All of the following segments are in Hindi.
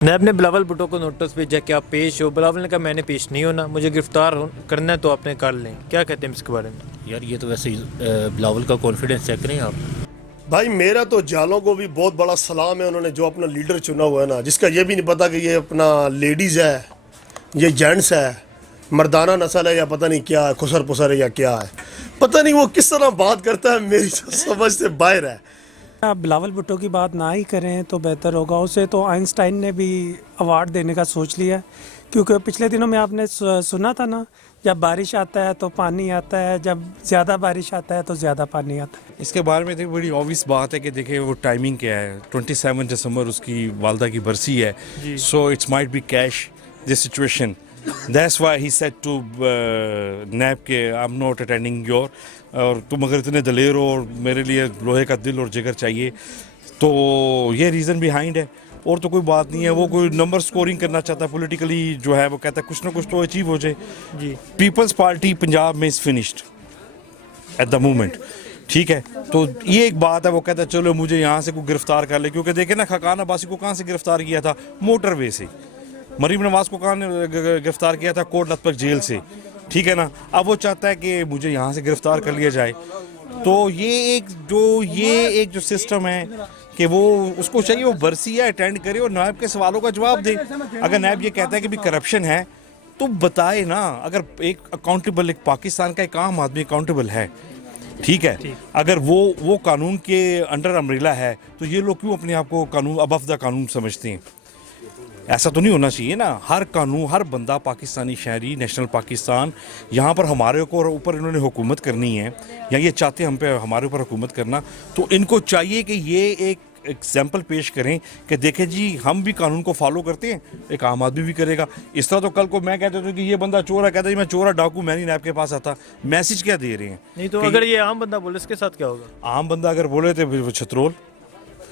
नैब ने बिलावल भुट्टो को नोटिस भेजा कि आप पेश हो। बिलावल ने कहा मैंने पेश नहीं होना, मुझे करना है तो आपने कर लें। क्या कहते हैं इसके बारे में? यार ये तो वैसे बिलावल का कॉन्फिडेंस चेक करें आप। भाई मेरा तो जालों को भी बहुत बड़ा सलाम है, उन्होंने जो अपना लीडर चुना हुआ है ना, जिसका ये भी नहीं पता कि ये अपना लेडीज़ है, ये जेंट्स है, मर्दाना नस्ल है या पता नहीं क्या है, खुसर पुसर है या क्या है, पता नहीं वो किस तरह बात करता है, मेरी समझ से बाहर है। आप बिलावल भुट्टो की बात ना ही करें तो बेहतर होगा। उसे तो आइंस्टाइन ने भी अवार्ड देने का सोच लिया है, क्योंकि पिछले दिनों में आपने सुना था ना, जब बारिश आता है तो पानी आता है, जब ज़्यादा बारिश आता है तो ज़्यादा पानी आता है। इसके बारे में देखिए बड़ी ऑब्वियस बात है कि देखिए वो टाइमिंग क्या है, 27 दिसंबर उसकी वालदा की बरसी है, so it's might be cash this situation, that's why he said to नैब के I am not attending your, और तुम अगर इतने दलेर हो और मेरे लिए लोहे का दिल और जिगर चाहिए, तो ये रीज़न बिहाइंड है, और तो कोई बात नहीं है। वो कोई नंबर स्कोरिंग करना चाहता है पॉलिटिकली, जो है वो कहता है कुछ ना कुछ तो अचीव हो जाए। जी, पीपल्स पार्टी पंजाब में is finished at the moment, ठीक है। तो ये एक बात है, वो कहता है चलो मुझे यहाँ से कोई गिरफ्तार कर ले, क्योंकि देखे ना खकान अब्बासी को कहाँ से गिरफ्तार किया था, मोटरवे से। मरीम नवाज को कहाँ ने गिरफ्तार किया था, कोट लखपत जेल से, ठीक है ना। अब वो चाहता है कि मुझे यहाँ से गिरफ्तार कर लिया जाए। तो ये एक जो सिस्टम है कि वो उसको चाहिए वो बरसी है अटेंड करे और नायब के सवालों का जवाब दे। अगर नायब ये कहता है कि भी करप्शन है तो बताए ना। अगर एक अकाउंटेबल, एक पाकिस्तान का एक आम आदमी अकाउंटेबल है, ठीक है, अगर वो कानून के अंडर अम्ब्रेला है, तो ये लोग क्यों अपने आप को कानून अबव द कानून समझते हैं? ऐसा तो नहीं होना चाहिए ना। हर कानून, हर बंदा पाकिस्तानी शहरी, नेशनल पाकिस्तान, यहाँ पर हमारे ऊपर इन्होंने हुकूमत करनी है या ये चाहते हैं हम पे हमारे ऊपर हुकूमत करना, तो इनको चाहिए कि ये एक एग्जाम्पल पेश करें कि देखें जी हम भी कानून को फॉलो करते हैं, एक आम आदमी भी करेगा। इस तरह तो कल को मैं कहता हूँ कि ये बंदा चोर है, कहता है मैं चोर है, डाकू, मैं नहीं नैब के पास आता। मैसेज क्या दे रहे हैं? नहीं तो अगर ये आम बंदा बोले इसके साथ क्या होगा? आम बंदा अगर बोले तो फिर वो छतरोल,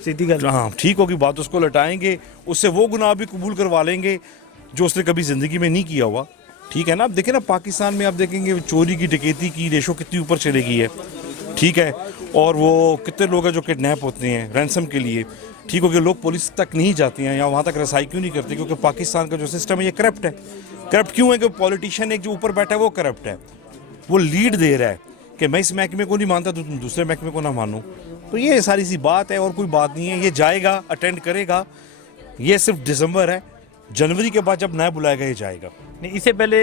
सीधी गल। हाँ ठीक होगी बात, उसको लटाएंगे, उससे वो गुनाह भी कबूल करवा लेंगे जो उसने कभी ज़िंदगी में नहीं किया हुआ, ठीक है ना। अब देखें ना पाकिस्तान में, आप देखेंगे चोरी की, डकैती की रेशो कितनी ऊपर चली गई है, ठीक है, और वो कितने लोग हैं जो किडनैप होते हैं रैंसम के लिए, ठीक हो गया। लोग पुलिस तक नहीं जाते हैं या वहाँ तक रसाई क्यों नहीं करते? क्योंकि पाकिस्तान का जो सिस्टम है ये करप्ट है। करप्ट क्यों है? कि पॉलिटिशियन एक जो ऊपर बैठा है वो करप्ट है, वो लीड दे रहा है कि मैं इस महकमे को नहीं मानता तो तुम दूसरे महकमे को ना मानो। तो ये सारी सी बात है और कोई बात नहीं है। ये जाएगा, अटेंड करेगा, ये सिर्फ दिसंबर है, जनवरी के बाद जब नैब बुलाएगा ये जाएगा। नहीं, इससे पहले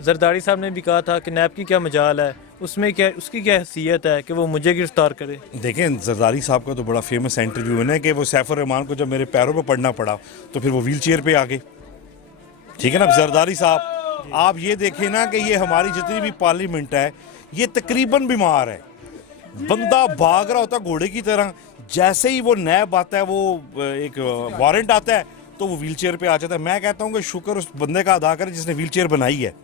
जरदारी साहब ने भी कहा था कि नैब की क्या मजाल है, उसमें क्या, उसकी क्या हैसियत है कि वो मुझे गिरफ्तार करे? देखें जरदारी साहब का तो बड़ा फेमस इंटरव्यू है ना कि वो सैफुर रहमान को जब मेरे पैरों पर पड़ना पड़ा तो फिर वो व्हील चेयर पे आ गए, ठीक है ना। जरदारी साहब आप ये देखें ना कि ये हमारी जितनी भी पार्लियामेंट है ये तकरीबन बीमार है, बंदा भाग रहा होता घोड़े की तरह, जैसे ही वो नैब आता है, वो एक वारंट आता है तो वो व्हील चेयर पे आ जाता है। मैं कहता हूँ कि शुक्र उस बंदे का अदा करें जिसने व्हील चेयर बनाई है।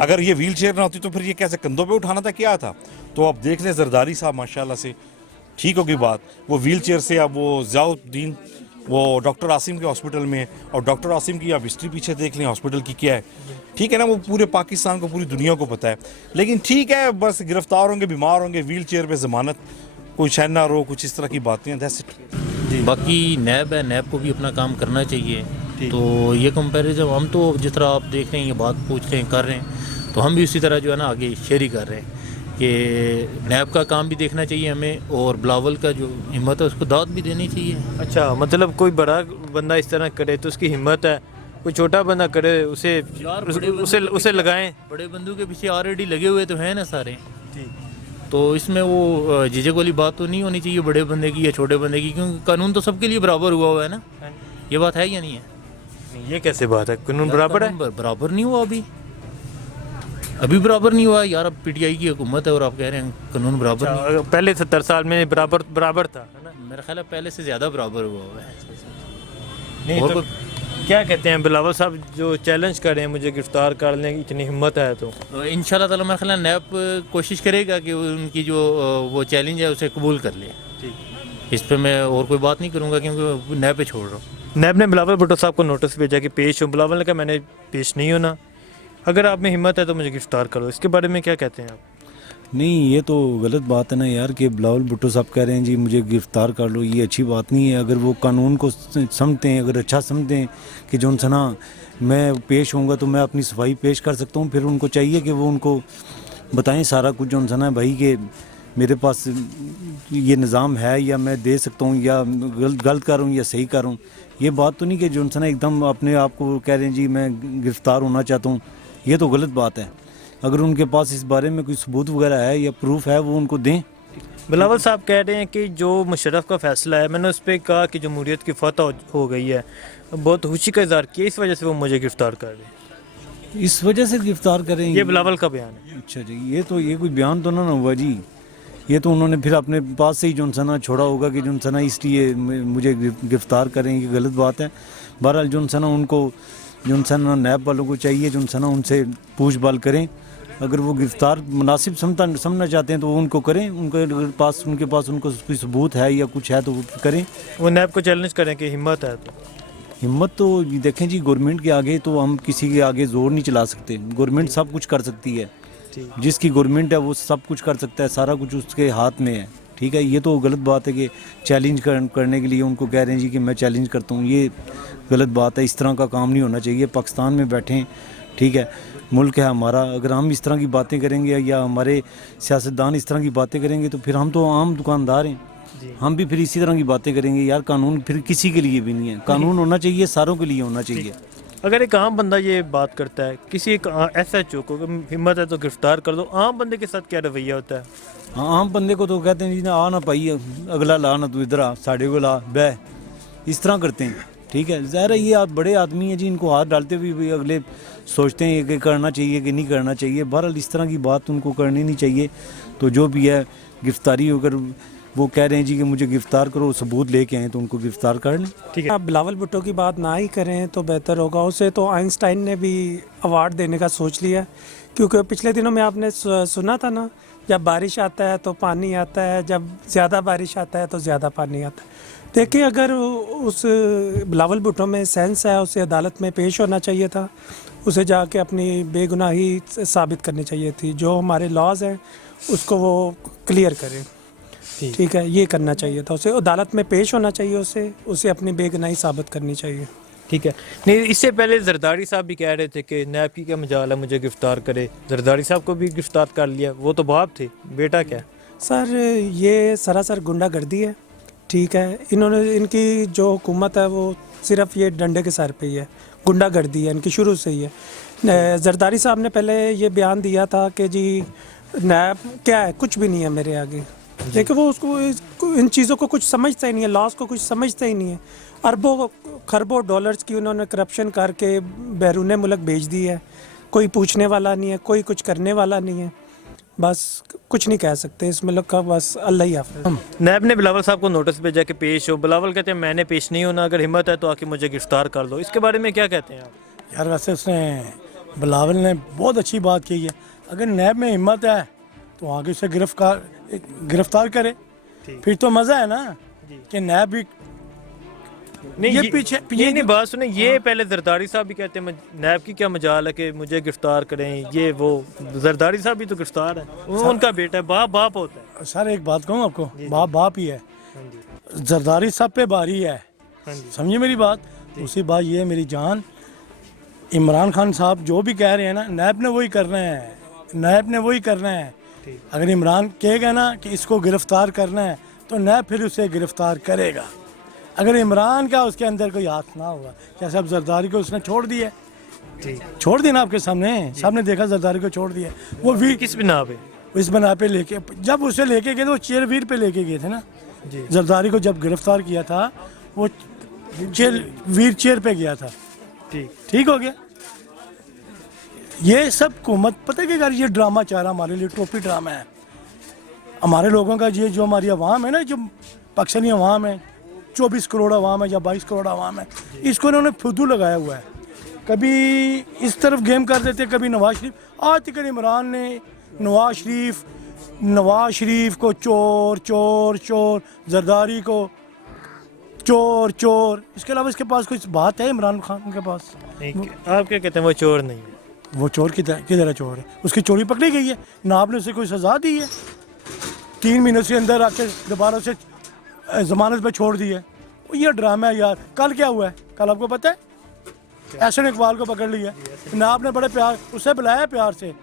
अगर ये व्हील चेयर ना होती तो फिर ये कैसे कंधों पे उठाना था, क्या था? तो अब देख लें जरदारी साहब माशाल्लाह से ठीक होगी बात, वो व्हील चेयर से अब वो ज़ियाउद्दीन वो डॉक्टर आसिम के हॉस्पिटल में है, और डॉक्टर आसिम की आप हिस्ट्री पीछे देख लें हॉस्पिटल की क्या है, ठीक है ना। वो पूरे पाकिस्तान को, पूरी दुनिया को पता है। लेकिन ठीक है, बस गिरफ्तार होंगे, बीमार होंगे, व्हील चेयर पे ज़मानत, कोई शहना रो, कुछ इस तरह की बातें हैं, दैट्स इट। बाकी नैब है, नैब को भी अपना काम करना चाहिए। तो ये कंपैरिजन हम तो जिस तरह आप देख रहे हैं, ये बात पूछ रहे हैं, कर रहे हैं, तो हम भी उसी तरह जो है ना आगे शेयर कर रहे हैं कि नैब का काम भी देखना चाहिए हमें, और बिलावल का जो हिम्मत है उसको दाद भी देनी चाहिए। अच्छा, मतलब कोई बड़ा बंदा इस तरह करे तो उसकी हिम्मत है, कोई छोटा बंदा करे उसे लगाएं। बड़े बंदू के पीछे ऑलरेडी लगे हुए तो हैं ना सारे, तो इसमें वो झिझक वाली बात तो नहीं होनी चाहिए बड़े बंदे की या छोटे बंदे की, क्योंकि कानून तो सबके लिए बराबर हुआ है ना। ये बात है या नहीं है? नहीं, ये कैसे बात है? कानून बराबर है? बराबर नहीं हुआ अभी बराबर नहीं हुआ यार। अब पीटीआई की हुकूमत है और आप कह रहे हैं कानून बराबर नहीं। पहले 70 साल में बराबर था, है ना? मेरा ख्याल है पहले से ज़्यादा बराबर हुआ है। नहीं तो क्या कहते हैं बिलावल साहब जो चैलेंज कर रहे हैं मुझे गिरफ्तार कर लें, इतनी हिम्मत है तो इंशाल्लाह ताला मेरा ख्याल है नैब कोशिश करेगा कि उनकी जो वो चैलेंज है उसे कबूल कर ले। ठीक, इस पर मैं और कोई बात नहीं करूँगा क्योंकि नैब पे छोड़ रहा हूँ। नैब ने बिलावल भुट्टो साहब को नोटिस भेजा कि पेश हो। बिलावल ने कहा मैंने पेश नहीं होना, अगर आप में हिम्मत है तो मुझे गिरफ्तार करो। इसके बारे में क्या कहते हैं आप? नहीं, ये तो गलत बात है ना यार कि बिलावल भुट्टो साहब कह रहे हैं जी मुझे गिरफ़्तार कर लो, ये अच्छी बात नहीं है। अगर वो कानून को समझते हैं, अगर अच्छा समझते हैं कि जो सना मैं पेश होऊंगा तो मैं अपनी सफाई पेश कर सकता हूँ, फिर उनको चाहिए कि वो उनको बताएं सारा कुछ जो सना भाई कि मेरे पास ये निज़ाम है या मैं दे सकता हूँ या गलत कर रहा हूँ या सही कर रहा हूँ। ये बात तो नहीं कि जो सना एकदम अपने आप को कह रहे हैं जी मैं गिरफ़्तार होना चाहता हूँ, ये तो गलत बात है। अगर उनके पास इस बारे में कोई सबूत वगैरह है या प्रूफ है वो उनको दें। बिलावल साहब कह रहे हैं कि जो मुशर्रफ का फैसला है, मैंने उस पर कहा कि जमहूरियत की फतह हो गई है, बहुत खुशी का इजहार किया, इस वजह से वो मुझे गिरफ्तार कर रहे हैं। इस वजह से गिरफ़्तार करें, ये बिलावल का बयान है। अच्छा जी, ये कोई बयान तो ना हुआ जी। ये तो उन्होंने फिर अपने पास से ही जो सना छोड़ा होगा कि जो सना इसलिए मुझे गिरफ़्तार करें, ये गलत बात है। बहरहाल जो सना उनको जो सना नैब वालों को चाहिए जो सना उनसे पूछ भाल करें। अगर वो गिरफ़्तार मुनासिब समझना चाहते हैं तो वो उनको करें, उनके पास उनको कोई सबूत है या कुछ है तो वो करें। वो नैब को चैलेंज करें कि हिम्मत है तो। हिम्मत तो देखें जी, गवर्नमेंट के आगे तो हम किसी के आगे जोर नहीं चला सकते। गवर्नमेंट सब कुछ कर सकती है, जिसकी गवर्नमेंट है वो सब कुछ कर सकता है, सारा कुछ उसके हाथ में है। ठीक है, ये तो गलत बात है कि चैलेंज करने के लिए उनको कह रहे हैं जी कि मैं चैलेंज करता हूँ, ये गलत बात है। इस तरह का काम नहीं होना चाहिए। पाकिस्तान में बैठें, ठीक है, मुल्क है हमारा। अगर हम इस तरह की बातें करेंगे या हमारे सियासतदान इस तरह की बातें करेंगे तो फिर हम तो आम दुकानदार हैं, हम भी फिर इसी तरह की बातें करेंगे। यार कानून फिर किसी के लिए भी नहीं है, कानून होना चाहिए, सारों के लिए होना चाहिए। अगर एक आम बंदा ये बात करता है, किसी एक SHO को हिम्मत है तो गिरफ्तार कर दो, आम बंदे के साथ क्या रवैया होता है? हाँ, आम बंदे को तो कहते हैं जी ना आ ना पाई, अगला ला ना, तू इधर आ, साढ़े को ला बह, इस तरह करते हैं। ठीक है, ज़ाहिर है ये आप बड़े आदमी हैं जी, इनको हाथ डालते हुए भी अगले सोचते हैं कि करना चाहिए कि नहीं करना चाहिए। बहरहाल इस तरह की बात उनको करनी नहीं चाहिए। तो जो भी है गिरफ्तारी, अगर वो कह रहे हैं जी कि मुझे गिरफ्तार करो, सबूत लेके आए तो उनको गिरफ्तार कर लें। ठीक है। आप बिलावल भुट्टो की बात ना ही करें तो बेहतर होगा। उसे तो आइंस्टाइन ने भी अवार्ड देने का सोच लिया, क्योंकि पिछले दिनों में आपने सुना था ना, जब बारिश आता है तो पानी आता है, जब ज़्यादा बारिश आता है तो ज़्यादा पानी आता है। देखिए, अगर उस बिलावल भुट्टो में सेंस है, उसे अदालत में पेश होना चाहिए था, उसे जाके अपनी बेगुनाही साबित करनी चाहिए थी। जो हमारे लॉज हैं उसको वो क्लियर करें, ठीक है, ये करना चाहिए था। उसे अदालत में पेश होना चाहिए, उसे अपनी बेगुनाही साबित करनी चाहिए। ठीक है। नहीं, इससे पहले जरदारी साहब भी कह रहे थे कि नैब की क्या मजाल है मुझे गिरफ्तार करे। जरदारी साहब को भी गिरफ्तार कर लिया, वो तो बाप थे, बेटा क्या? सर, ये सरासर गुंडागर्दी है। ठीक है, इनकी जो हुकूमत है वो सिर्फ ये डंडे के सर पे ही है, गुंडागर्दी है इनकी शुरू से ही है। जरदारी साहब ने पहले ये बयान दिया था कि जी नैब क्या है, कुछ भी नहीं है मेरे आगे। देखिए, वो उसको इन चीज़ों को कुछ समझता ही नहीं है, लॉस को कुछ समझता ही नहीं है। अरबों खरबों डॉलर्स की उन्होंने करप्शन करके बैरून मुल्क भेज दी है। कोई पूछने वाला नहीं है, कोई कुछ करने वाला नहीं है। बस कुछ नहीं कह सकते इस मुल्क का, बस अल्लाह ही हाफ़िज़। नैब ने बिलावल साहब को नोटिस भेजा कि पेश हो। बिलावल कहते हैं मैंने पेश नहीं होना, अगर हिम्मत है तो आके मुझे गिरफ्तार कर दो। इसके बारे में क्या कहते हैं आप? यार वैसे उसने बिलावल ने बहुत अच्छी बात की है। अगर नैब में हिम्मत है तो आगे उसे गिरफ्तार करे, फिर तो मज़ा है ना कि नैब भी नहीं, ये पीछे ये नहीं बात सुने। ये पहले जरदारी साहब भी कहते हैं नैब की क्या मजाल है कि मुझे गिरफ्तार करें, ये वो। जरदारी साहब भी तो गिरफ्तार है, उनका बेटा है, बाप होता है। सर एक बात कहूँ आपको, बाप ही है। जरदारी साहब पे बारी है, समझिए मेरी बात। दूसरी बात ये है मेरी जान, इमरान खान साहब जो भी कह रहे हैं ना, नैब ने वही करना है, नैब ने वही करना है। अगर इमरान कहेगा ना कि इसको गिरफ्तार करना है तो नैब फिर उसे गिरफ्तार करेगा। अगर इमरान का उसके अंदर कोई हाथ ना होगा, जैसे अब जरदारी को उसने छोड़ दिया, छोड़ दिया ना आपके सामने, सबने देखा जरदारी को छोड़ दिया। वो वीर किस बिना पे? इस बना पे लेके, जब उसे लेके गए तो वो चेयर वीर पे लेके गए थे ना। जरदारी को जब गिरफ्तार किया था वो वीर चेयर पे गया था। ठीक हो गया। ये सब हुकूमत पता है कि ये ड्रामा चाह रहा, हमारे लिए टोपी ड्रामा है। हमारे लोगों का ये जो हमारी आवाम है ना, जो पाकिस्तानी आवाम है, 24 करोड़ आवाम है या 22 करोड़ आवाम है, इसको इन्होंने फुदू लगाया हुआ है। कभी इस तरफ गेम कर देते, कभी नवाज शरीफ। आज तक इमरान ने नवाज शरीफ को चोर चोर चोर, जरदारी को चोर चोर, इसके अलावा इसके पास कोई बात है इमरान खान के पास? आप क्या कहते हैं वो चोर नहीं है? वो चोर किधर है चोर है, उसकी चोरी पकड़ी गई है ना, आपने उसे कोई सज़ा दी है, 3 महीने से अंदर आके दोबारा से ज़मानत पे छोड़ दी है। ये ड्रामा है यार। कल क्या हुआ है, कल आपको पता है एहसन इकबाल को पकड़ लिया ना, आपने बड़े प्यार उसे बुलाया, प्यार से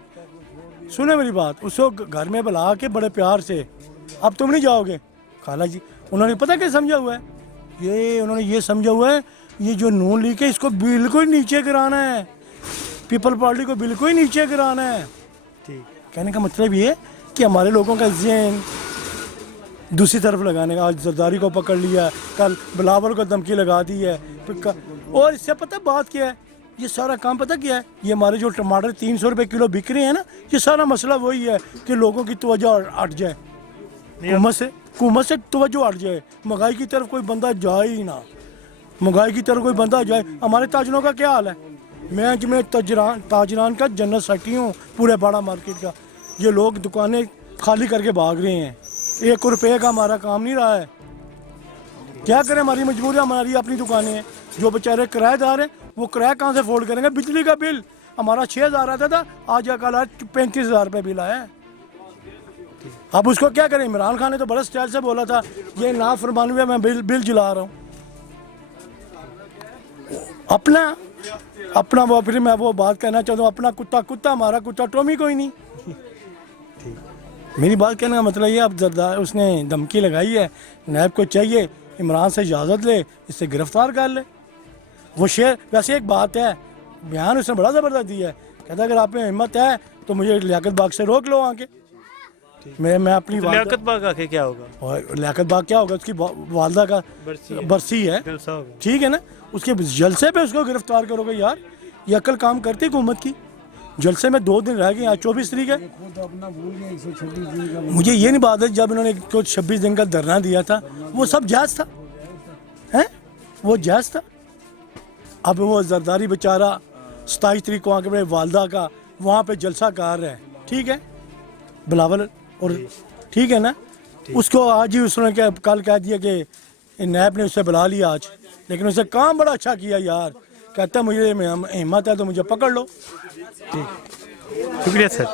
सुने मेरी बात, उसको घर में बुला के बड़े प्यार से, अब तुम नहीं जाओगे खाला जी। उन्होंने पता क्या समझा हुआ है, उन्होंने ये समझा हुआ है ये जो नून लीग है इसको बिल्कुल नीचे गिराना है, पीपल पार्टी को बिल्कुल नीचे गिराना है। कहने का मतलब ये कि हमारे लोगों का ज़हन दूसरी तरफ लगाने का, आज जरदारी को पकड़ लिया, कल बिलावल को धमकी लगा दी है, और इससे पता बात क्या है, ये सारा काम पता क्या है, ये हमारे जो टमाटर 300 रुपये किलो बिक रहे हैं ना, ये सारा मसला वही है कि लोगों की तवज्जो हट जाए, हुकूमत से तवज्जो हट जाए, महंगाई की तरफ कोई बंदा जाए ही ना, महंगाई की तरफ कोई बंदा जाए। हमारे ताजरों का क्या हाल है, मैं अजमेर ताजरान का जन्नत सेक्रेटरी हूँ पूरे बड़ा मार्केट का, ये लोग दुकानें खाली करके भाग रहे हैं, 1 रुपये का हमारा काम नहीं रहा है, क्या करें, हमारी मजबूरी, हमारी अपनी दुकानें हैं। जो बेचारे किराएदार हैं वो किराया कहाँ से अफोर्ड करेंगे, बिजली का बिल हमारा 6,000 आता था, आज कल 35,000 रुपये बिल आया है। अब उसको क्या करें, इमरान खान ने तो बड़ा स्टाइल से बोला था ये ना फरमान हुआ मैं बिल जला रहा हूँ, अपना वो, फिर मैं वो बात कहना चाहता हूँ, अपना कुत्ता हमारा कुत्ता टोमी कोई नहीं। मेरी बात कहने का मतलब ये, अब जरदार उसने धमकी लगाई है, नैब को चाहिए इमरान से इजाज़त ले, इससे गिरफ्तार कर ले। वो शेर वैसे एक बात है, बयान उसने बड़ा ज़बरदस्त दिया है, कहता अगर आप में हिम्मत है तो मुझे लियाकत बाग से रोक लो आके। मैं अपनी लियाकत बाग आके क्या होगा, और लियाकत बाग क्या होगा, उसकी वालदा का बरसी है, ठीक है ना, उसके जलसे पे उसको गिरफ्तार करोगे यार, ये अकल काम करती हुकूमत की। जलसे में 2 दिन रह गए, आज 24 तारीख है। मुझे ये नहीं बात है जब इन्होंने 26 दिन का धरना दिया था वो सब जायज़ था, हैं वो जायज़ था। अब वो जरदारी बेचारा 27 तारीख को आके मेरे वालदा का वहाँ पे जलसा कर रहा है, ठीक है बिलावल, और ठीक है ना, उसको आज ही उसने क्या कल कह दिया कि नैब ने उसे बुला लिया आज, लेकिन उसे काम बड़ा अच्छा किया यार, कहता मुझे हिम्मत है तो मुझे पकड़ लो। शुक्रिया सर।